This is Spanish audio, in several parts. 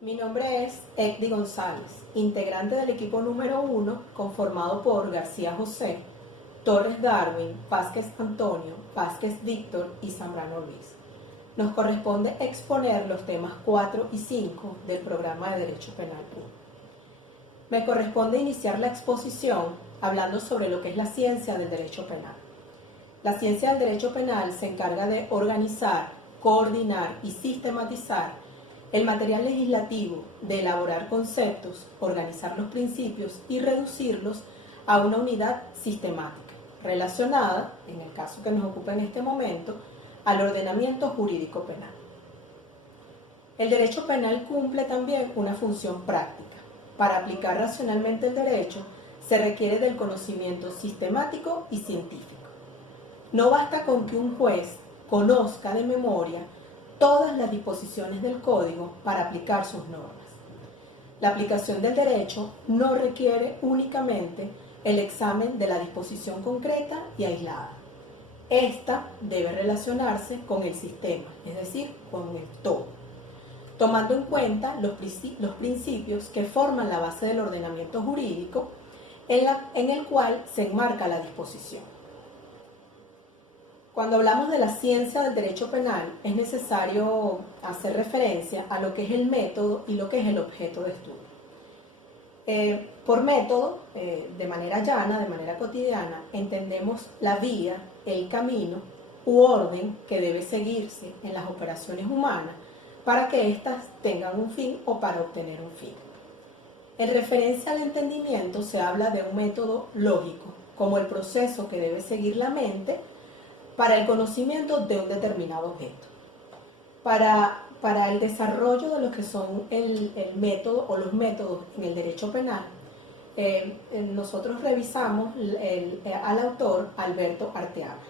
Mi nombre es Ekdi González, integrante del equipo número 1, conformado por García José, Torres Darwin, Vázquez Antonio, Vázquez Víctor y Zambrano Luis. Nos corresponde exponer los temas 4 y 5 del programa de Derecho Penal 1. Me corresponde iniciar la exposición hablando sobre lo que es la ciencia del derecho penal. La ciencia del derecho penal se encarga de organizar, coordinar y sistematizar el material legislativo, de elaborar conceptos, organizar los principios y reducirlos a una unidad sistemática, relacionada, en el caso que nos ocupa en este momento, al ordenamiento jurídico penal. El derecho penal cumple también una función práctica. Para aplicar racionalmente el derecho, se requiere del conocimiento sistemático y científico. No basta con que un juez conozca de memoria todas las disposiciones del Código para aplicar sus normas. La aplicación del derecho no requiere únicamente el examen de la disposición concreta y aislada. Esta debe relacionarse con el sistema, es decir, con el todo, tomando en cuenta los principios que forman la base del ordenamiento jurídico en el cual se enmarca la disposición. Cuando hablamos de la ciencia del derecho penal, es necesario hacer referencia a lo que es el método y lo que es el objeto de estudio. Por método, de manera llana, de manera cotidiana, entendemos la vía, el camino u orden que debe seguirse en las operaciones humanas para que éstas tengan un fin o para obtener un fin. En referencia al entendimiento se habla de un método lógico, como el proceso que debe seguir la mente para el conocimiento de un determinado objeto. Para el desarrollo de lo que son el método o los métodos en el derecho penal, nosotros revisamos al autor Alberto Arteaga.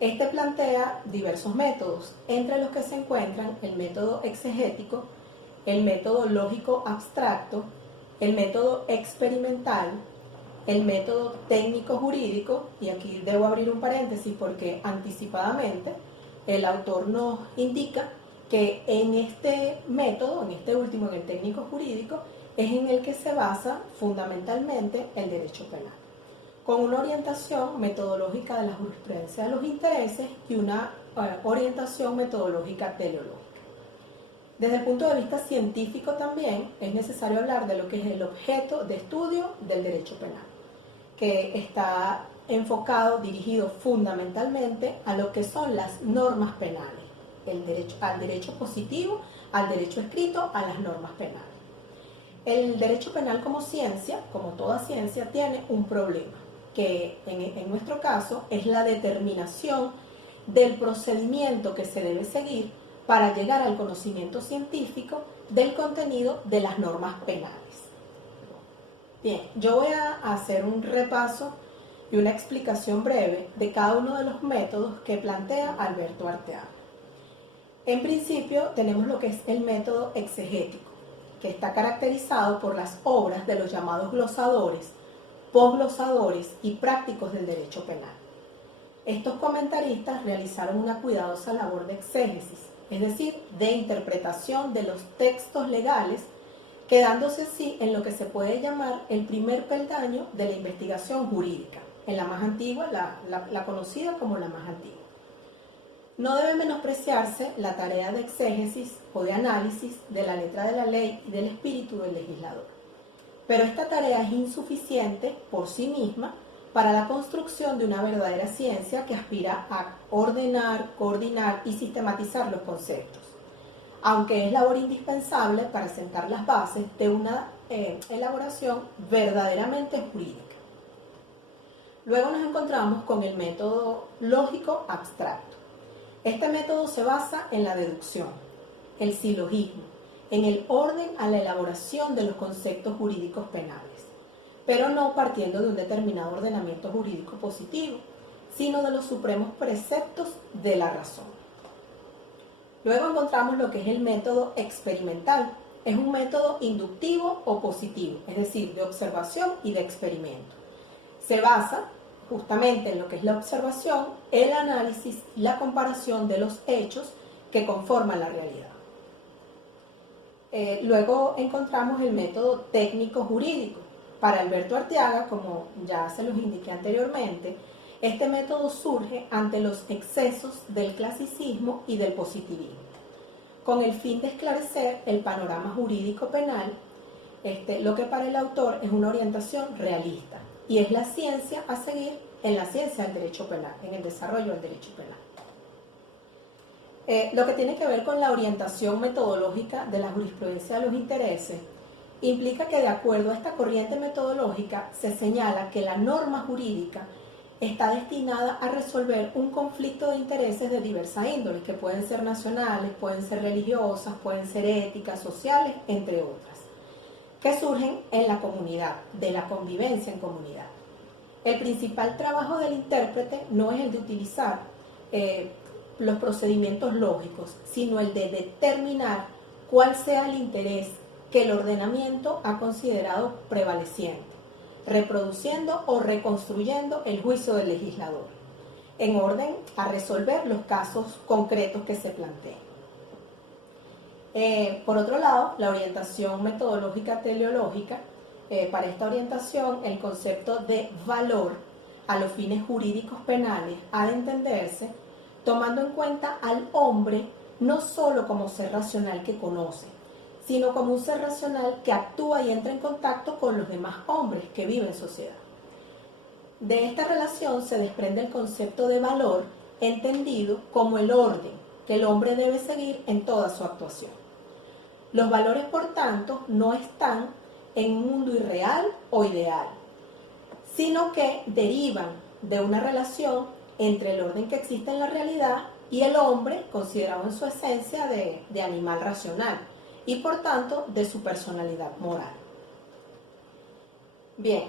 Este plantea diversos métodos, entre los que se encuentran el método exegético, el método lógico abstracto, el método experimental, el método técnico-jurídico, y aquí debo abrir un paréntesis porque anticipadamente el autor nos indica que en este método, en este último, en el técnico-jurídico, es en el que se basa fundamentalmente el derecho penal, con una orientación metodológica de la jurisprudencia de los intereses y una orientación metodológica teleológica. Desde el punto de vista científico también es necesario hablar de lo que es el objeto de estudio del derecho penal, que está enfocado, dirigido fundamentalmente a lo que son las normas penales, al derecho positivo, al derecho escrito, a las normas penales. El derecho penal como ciencia, como toda ciencia, tiene un problema, que en nuestro caso es la determinación del procedimiento que se debe seguir para llegar al conocimiento científico del contenido de las normas penales. Bien, yo voy a hacer un repaso y una explicación breve de cada uno de los métodos que plantea Alberto Arteaga. En principio tenemos lo que es el método exegético, que está caracterizado por las obras de los llamados glosadores, posglosadores y prácticos del derecho penal. Estos comentaristas realizaron una cuidadosa labor de exégesis, es decir, de interpretación de los textos legales, quedándose así en lo que se puede llamar el primer peldaño de la investigación jurídica, en la más antigua, la conocida como la más antigua. No debe menospreciarse la tarea de exégesis o de análisis de la letra de la ley y del espíritu del legislador, pero esta tarea es insuficiente por sí misma para la construcción de una verdadera ciencia que aspira a ordenar, coordinar y sistematizar los conceptos, aunque es labor indispensable para sentar las bases de una elaboración verdaderamente jurídica. Luego nos encontramos con el método lógico abstracto. Este método se basa en la deducción, el silogismo, en el orden a la elaboración de los conceptos jurídicos penales, pero no partiendo de un determinado ordenamiento jurídico positivo, sino de los supremos preceptos de la razón. Luego encontramos lo que es el método experimental. Es un método inductivo o positivo, es decir, de observación y de experimento. Se basa justamente en lo que es la observación, el análisis y la comparación de los hechos que conforman la realidad. Luego encontramos el método técnico-jurídico. Para Alberto Arteaga, como ya se los indiqué anteriormente, este método surge ante los excesos del clasicismo y del positivismo, con el fin de esclarecer el panorama jurídico penal, lo que para el autor es una orientación realista, y es la ciencia a seguir en la ciencia del derecho penal, en el desarrollo del derecho penal. Lo que tiene que ver con la orientación metodológica de la jurisprudencia de los intereses implica que de acuerdo a esta corriente metodológica se señala que la norma jurídica está destinada a resolver un conflicto de intereses de diversas índoles, que pueden ser nacionales, pueden ser religiosas, pueden ser éticas, sociales, entre otras, que surgen en la comunidad, de la convivencia en comunidad. El principal trabajo del intérprete no es el de utilizar los procedimientos lógicos, sino el de determinar cuál sea el interés que el ordenamiento ha considerado prevaleciente, reproduciendo o reconstruyendo el juicio del legislador, en orden a resolver los casos concretos que se planteen. Por otro lado, la orientación metodológica teleológica, para esta orientación, el concepto de valor a los fines jurídicos penales ha de entenderse tomando en cuenta al hombre no solo como ser racional que conoce, sino como un ser racional que actúa y entra en contacto con los demás hombres que viven en sociedad. De esta relación se desprende el concepto de valor, entendido como el orden que el hombre debe seguir en toda su actuación. Los valores, por tanto, no están en un mundo irreal o ideal, sino que derivan de una relación entre el orden que existe en la realidad y el hombre, considerado en su esencia de animal racional, y por tanto de su personalidad moral. Bien,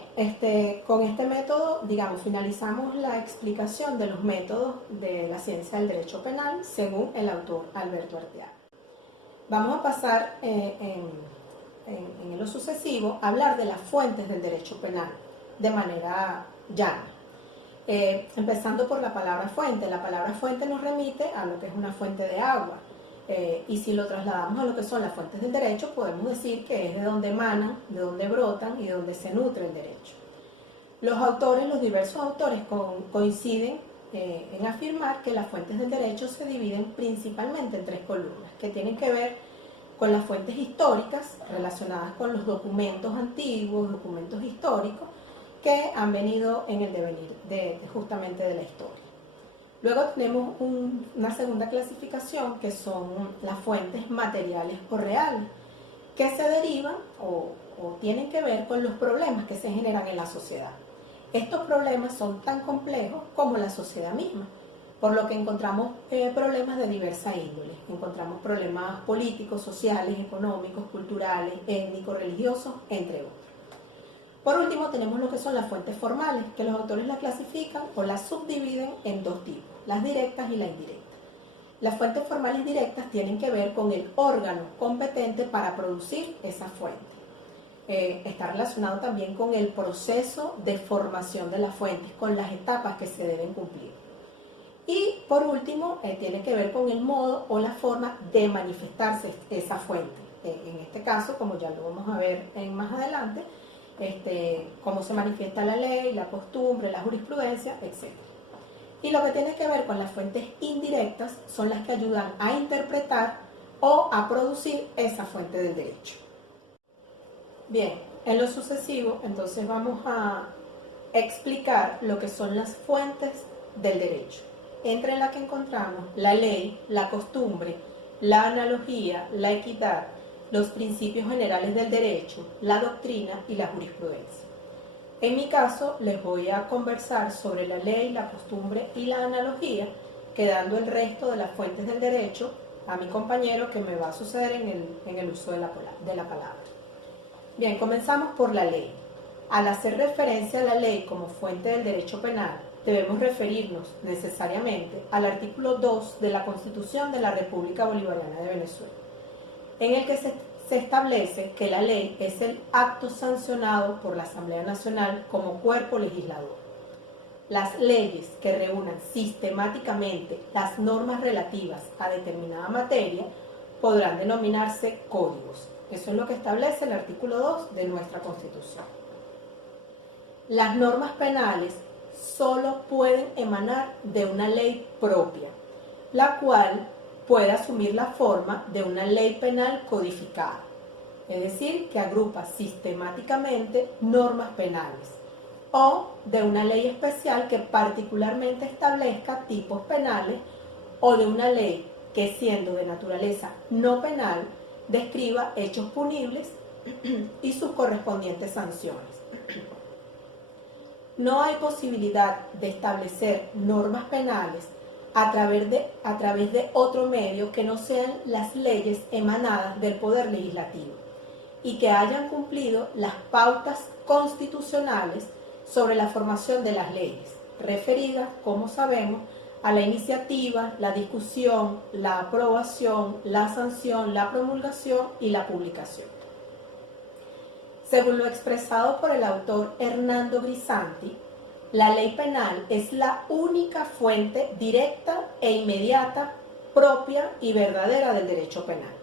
con este método, digamos, finalizamos la explicación de los métodos de la ciencia del derecho penal según el autor Alberto Arteaga. Vamos a pasar en lo sucesivo a hablar de las fuentes del derecho penal de manera llana. Empezando por la palabra fuente. La palabra fuente nos remite a lo que es una fuente de agua. Y si lo trasladamos a lo que son las fuentes del derecho, podemos decir que es de donde emanan, de donde brotan y de donde se nutre el derecho. Los diversos autores coinciden en afirmar que las fuentes del derecho se dividen principalmente en tres columnas, que tienen que ver con las fuentes históricas, relacionadas con los documentos antiguos, documentos históricos, que han venido en el devenir justamente de la historia. Luego tenemos una segunda clasificación, que son las fuentes materiales o reales, que se derivan o tienen que ver con los problemas que se generan en la sociedad. Estos problemas son tan complejos como la sociedad misma, por lo que encontramos problemas de diversa índole. Encontramos problemas políticos, sociales, económicos, culturales, étnicos, religiosos, entre otros. Por último, tenemos lo que son las fuentes formales, que los autores las clasifican o las subdividen en dos tipos, las directas y las indirectas. Las fuentes formales directas tienen que ver con el órgano competente para producir esa fuente. Está relacionado también con el proceso de formación de las fuentes, con las etapas que se deben cumplir. Y por último, tiene que ver con el modo o la forma de manifestarse esa fuente. En este caso, como ya lo vamos a ver más adelante, cómo se manifiesta la ley, la costumbre, la jurisprudencia, etc. Y lo que tiene que ver con las fuentes indirectas son las que ayudan a interpretar o a producir esa fuente del derecho. Bien, en lo sucesivo, entonces vamos a explicar lo que son las fuentes del derecho, entre las que encontramos la ley, la costumbre, la analogía, la equidad, los principios generales del derecho, la doctrina y la jurisprudencia. En mi caso, les voy a conversar sobre la ley, la costumbre y la analogía, quedando el resto de las fuentes del derecho a mi compañero, que me va a suceder en el uso de la palabra. Bien, comenzamos por la ley. Al hacer referencia a la ley como fuente del derecho penal, debemos referirnos necesariamente al artículo 2 de la Constitución de la República Bolivariana de Venezuela, en el que se establece que la ley es el acto sancionado por la Asamblea Nacional como cuerpo legislador. Las leyes que reúnan sistemáticamente las normas relativas a determinada materia podrán denominarse códigos, Eso es lo que establece el artículo 2 de nuestra Constitución. Las normas penales solo pueden emanar de una ley propia, la cual puede asumir la forma de una ley penal codificada, es decir, que agrupa sistemáticamente normas penales, o de una ley especial que particularmente establezca tipos penales, o de una ley que, siendo de naturaleza no penal, describa hechos punibles y sus correspondientes sanciones. No hay posibilidad de establecer normas penales a través de otro medio que no sean las leyes emanadas del Poder Legislativo y que hayan cumplido las pautas constitucionales sobre la formación de las leyes, referidas, como sabemos, a la iniciativa, la discusión, la aprobación, la sanción, la promulgación y la publicación. Según lo expresado por el autor Hernando Grisanti, la ley penal es la única fuente directa e inmediata, propia y verdadera del derecho penal.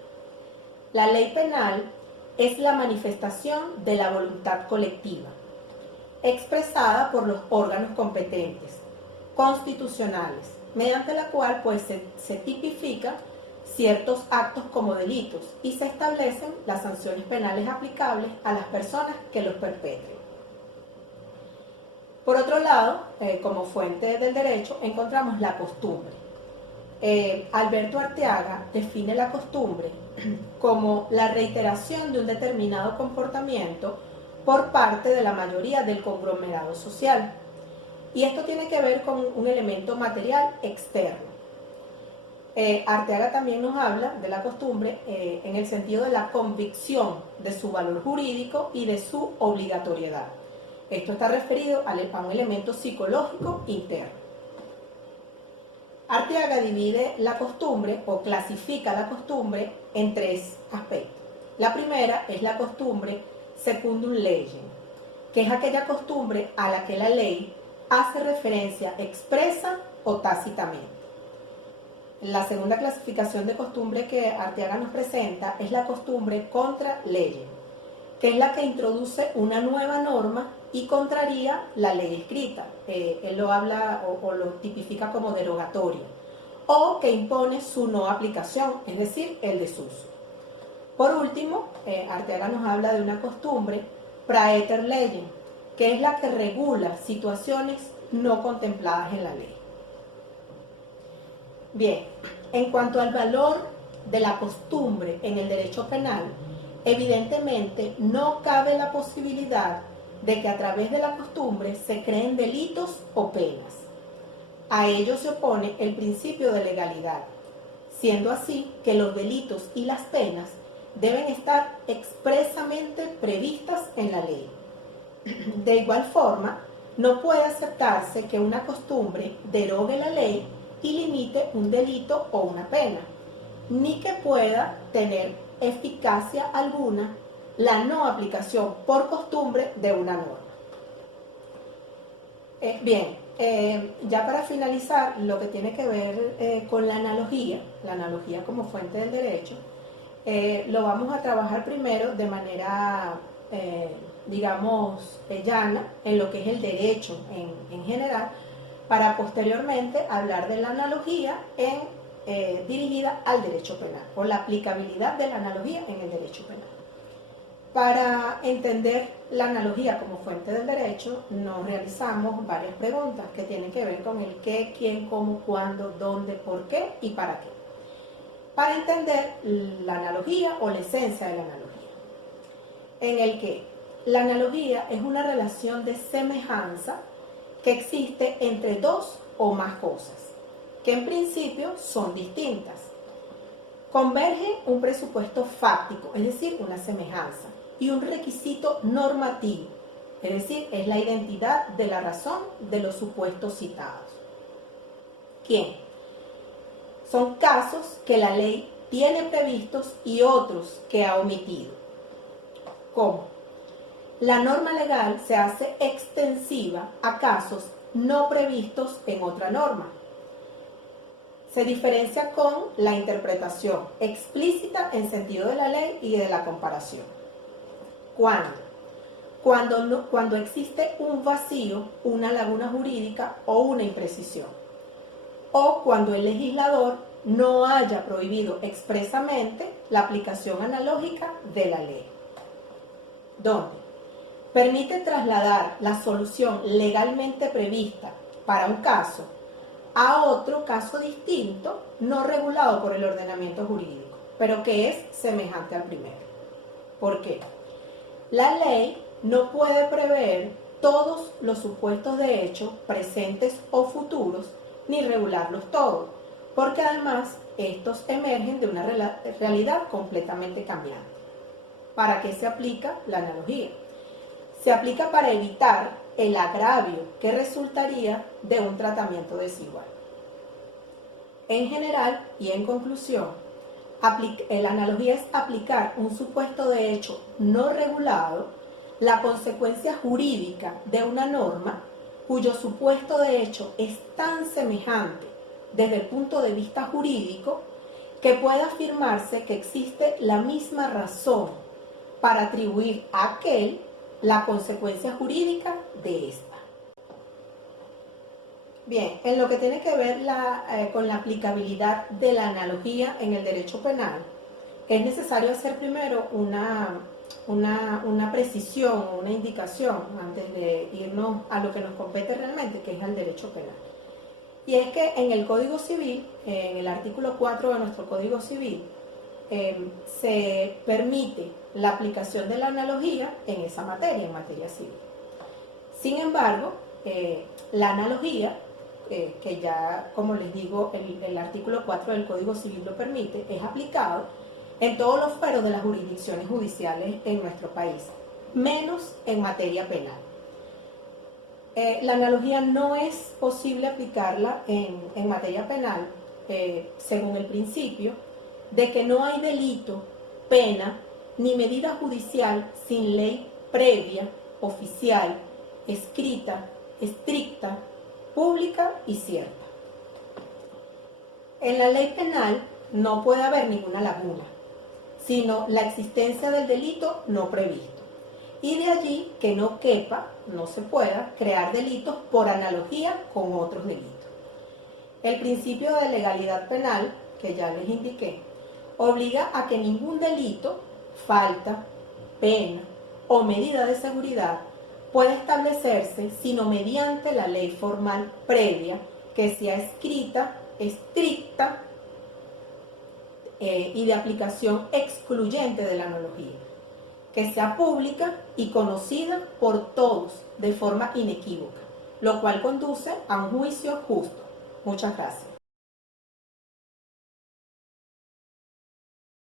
La ley penal es la manifestación de la voluntad colectiva, expresada por los órganos competentes, constitucionales, mediante la cual se tipifica ciertos actos como delitos y se establecen las sanciones penales aplicables a las personas que los perpetren. Por otro lado, como fuente del derecho, encontramos la costumbre. Alberto Arteaga define la costumbre como la reiteración de un determinado comportamiento por parte de la mayoría del conglomerado social. Y esto tiene que ver con un elemento material externo. Arteaga también nos habla de la costumbre en el sentido de la convicción de su valor jurídico y de su obligatoriedad. Esto está referido a un elemento psicológico interno. Arteaga divide la costumbre o clasifica la costumbre en tres aspectos. La primera es la costumbre secundum legem, que es aquella costumbre a la que la ley hace referencia expresa o tácitamente. La segunda clasificación de costumbre que Arteaga nos presenta es la costumbre contra legem, que es la que introduce una nueva norma y contraría la ley escrita. Él lo habla o lo tipifica como derogatoria, o que impone su no aplicación, es decir, el desuso. Por último, Arteaga nos habla de una costumbre praeter legem, que es la que regula situaciones no contempladas en la ley. Bien, en cuanto al valor de la costumbre en el derecho penal, evidentemente no cabe la posibilidad de que a través de la costumbre se creen delitos o penas. A ello se opone el principio de legalidad, siendo así que los delitos y las penas deben estar expresamente previstas en la ley. De igual forma, no puede aceptarse que una costumbre derogue la ley y limite un delito o una pena, ni que pueda tener eficacia alguna la no aplicación por costumbre de una norma. Ya para finalizar, lo que tiene que ver con la analogía como fuente del derecho, lo vamos a trabajar primero de manera, llana, en lo que es el derecho en general, para posteriormente hablar de la analogía dirigida al derecho penal, o la aplicabilidad de la analogía en el derecho penal. Para entender la analogía como fuente del derecho, nos realizamos varias preguntas que tienen que ver con el qué, quién, cómo, cuándo, dónde, por qué y para qué. Para entender la analogía o la esencia de la analogía, en el que la analogía es una relación de semejanza que existe entre dos o más cosas, que en principio son distintas. Converge un presupuesto fáctico, es decir, una semejanza, y un requisito normativo, es decir, es la identidad de la razón de los supuestos citados. ¿Quién? Son casos que la ley tiene previstos y otros que ha omitido. ¿Cómo? La norma legal se hace extensiva a casos no previstos en otra norma. Se diferencia con la interpretación explícita en sentido de la ley y de la comparación. ¿Cuándo? Cuando existe un vacío, una laguna jurídica o una imprecisión. O cuando el legislador no haya prohibido expresamente la aplicación analógica de la ley. ¿Dónde? Permite trasladar la solución legalmente prevista para un caso a otro caso distinto, no regulado por el ordenamiento jurídico, pero que es semejante al primero. ¿Por qué? La ley no puede prever todos los supuestos de hecho, presentes o futuros, ni regularlos todos, porque además estos emergen de una realidad completamente cambiante. ¿Para qué se aplica la analogía? Se aplica para evitar el agravio que resultaría de un tratamiento desigual. En general y en conclusión, la analogía es aplicar un supuesto de hecho no regulado, la consecuencia jurídica de una norma cuyo supuesto de hecho es tan semejante desde el punto de vista jurídico que puede afirmarse que existe la misma razón para atribuir a aquel la consecuencia jurídica de esta. Bien, en lo que tiene que ver con la aplicabilidad de la analogía en el derecho penal, es necesario hacer primero una precisión o una indicación antes de irnos a lo que nos compete realmente, que es al derecho penal. Y es que en el Código Civil, en el artículo 4 de nuestro Código Civil, se permite la aplicación de la analogía en esa materia, en materia civil. Sin embargo, la analogía, que ya, como les digo, el artículo 4 del Código Civil lo permite, es aplicado en todos los fueros de las jurisdicciones judiciales en nuestro país, menos en materia penal. La analogía no es posible aplicarla en materia penal, según el principio de que no hay delito, pena, ni medida judicial sin ley previa, oficial, escrita, estricta, pública y cierta. En la ley penal no puede haber ninguna laguna, sino la existencia del delito no previsto. Y de allí que no quepa, no se pueda crear delitos por analogía con otros delitos. El principio de legalidad penal, que ya les indiqué, obliga a que ningún delito, falta, pena o medida de seguridad pueda establecerse sino mediante la ley formal previa que sea escrita, estricta y de aplicación excluyente de la analogía, que sea pública y conocida por todos de forma inequívoca, lo cual conduce a un juicio justo. Muchas gracias.